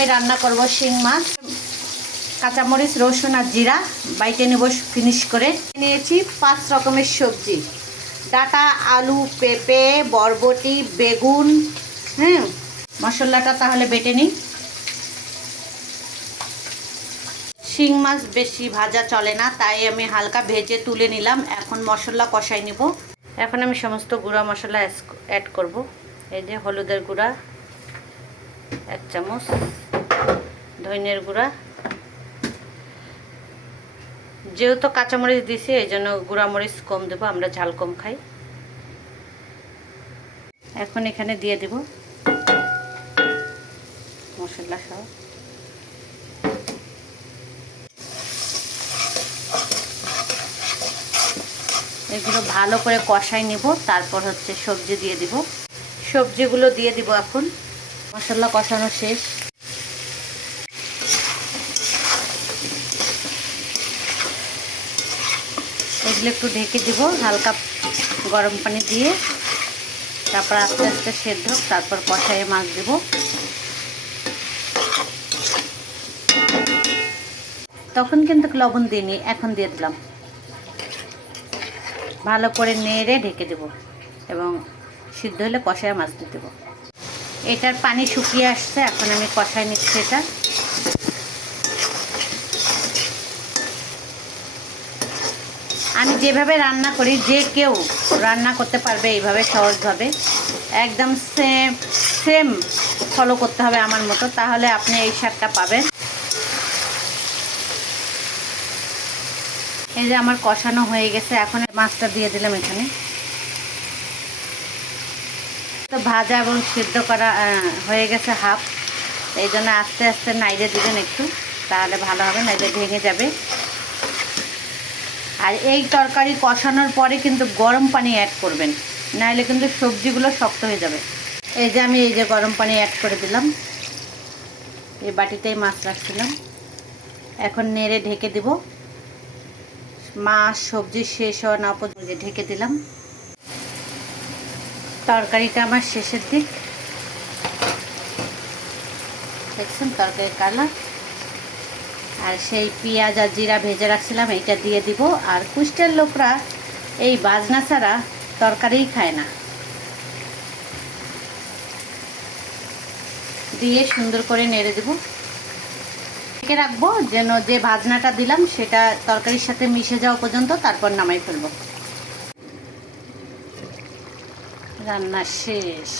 আমি রান্না করব শিং মাছ। কাঁচামরিচ, রসুন আর জিরা বাইটে নেব ফিনিশ করে। নিয়েছি 5 রকমের সবজি, ডাঁটা, আলু, পেঁপে, বরবটি, বেগুন। মশলাটা তাহলে বেটে নিই। শিং মাছ বেশি ভাজা চলে না, তাই আমি হালকা ভেজে তুলে নিলাম। এখন মশলা কষাই নিব। এখন আমি সমস্ত গুঁড়া মশলা অ্যাড করব। এই যে হলুদের গুঁড়া 1 চামচ, ধনিয়ার গুঁড়া, যেহেতু কাঁচামরিচ দিছি এই জন্য গুঁড়ামরিচ কম দেবো, আমরা ঝাল কম খাই। এখন এখানে দিয়ে দেব মশলা সহ। এগুলো ভালো করে কষাই নিব, তারপর হচ্ছে সবজি দিয়ে দিব। সবজিগুলো দিয়ে দিব। এখন মশলা কষানো শেষ। এগুলো একটু ঢেকে দিব হালকা গরম পানি দিয়ে, তারপর আস্তে আস্তে সেদ্ধ, তারপর কষাইয়ে মাছ দেব। তখন কিন্তু লবণ দিইনি, এখন দিয়ে দিলাম। ভালো করে নেড়ে ঢেকে দেব এবং সিদ্ধ হলে কষায় মাছ দিয়ে দেবো। এটার পানি শুকিয়ে আসছে, এখন আমি কষায় নিচ্ছি এটা। আমি যেভাবে রান্না করি যে কেউ রান্না করতে পারবে এইভাবে সহজভাবে, একদম সেম ফলো করতে হবে আমার মতো, তাহলে আপনি এই স্বাদটা পাবেন। এই যে আমার কষানো হয়ে গেছে, এখন মাছটা দিয়ে দিলাম এখানে। তো ভাজা এবং সিদ্ধ করা হয়ে গেছে হাফ, এই জন্য আস্তে আস্তে নাইড়ে দিবেন একটু, তাহলে ভালো হবে, নাইলে ভেঙে যাবে। আর এই তরকারি কষানোর পরে কিন্তু গরম পানি অ্যাড করবেন, নাহলে কিন্তু সবজিগুলো শক্ত হয়ে যাবে। এই যে আমি এই যে গরম পানি অ্যাড করে দিলাম, এই বাটিতেই মাছ রাখছিলাম। এখন নেড়ে ঢেকে দিব, মাছ সবজি শেষ হওয়া না পর্যন্ত ঢেকে দিলাম। তরকারিটা আমার শেষের দিক, দেখছেন তরকারির কালার। আর সেই পেঁয়াজ আর জিরা ভেজে রাখছিলাম, এইটা দিয়ে দিব। আর কুষ্টের লোকরা এই বাজনা ছাড়া তরকারিই খায় না। দিয়ে সুন্দর করে নেড়ে দেব, ঢেকে রাখবো যেন যে ভাজনাটা দিলাম সেটা তরকারির সাথে মিশে যাওয়া পর্যন্ত, তারপর নামাই ফেলবো। রান্না শেষ।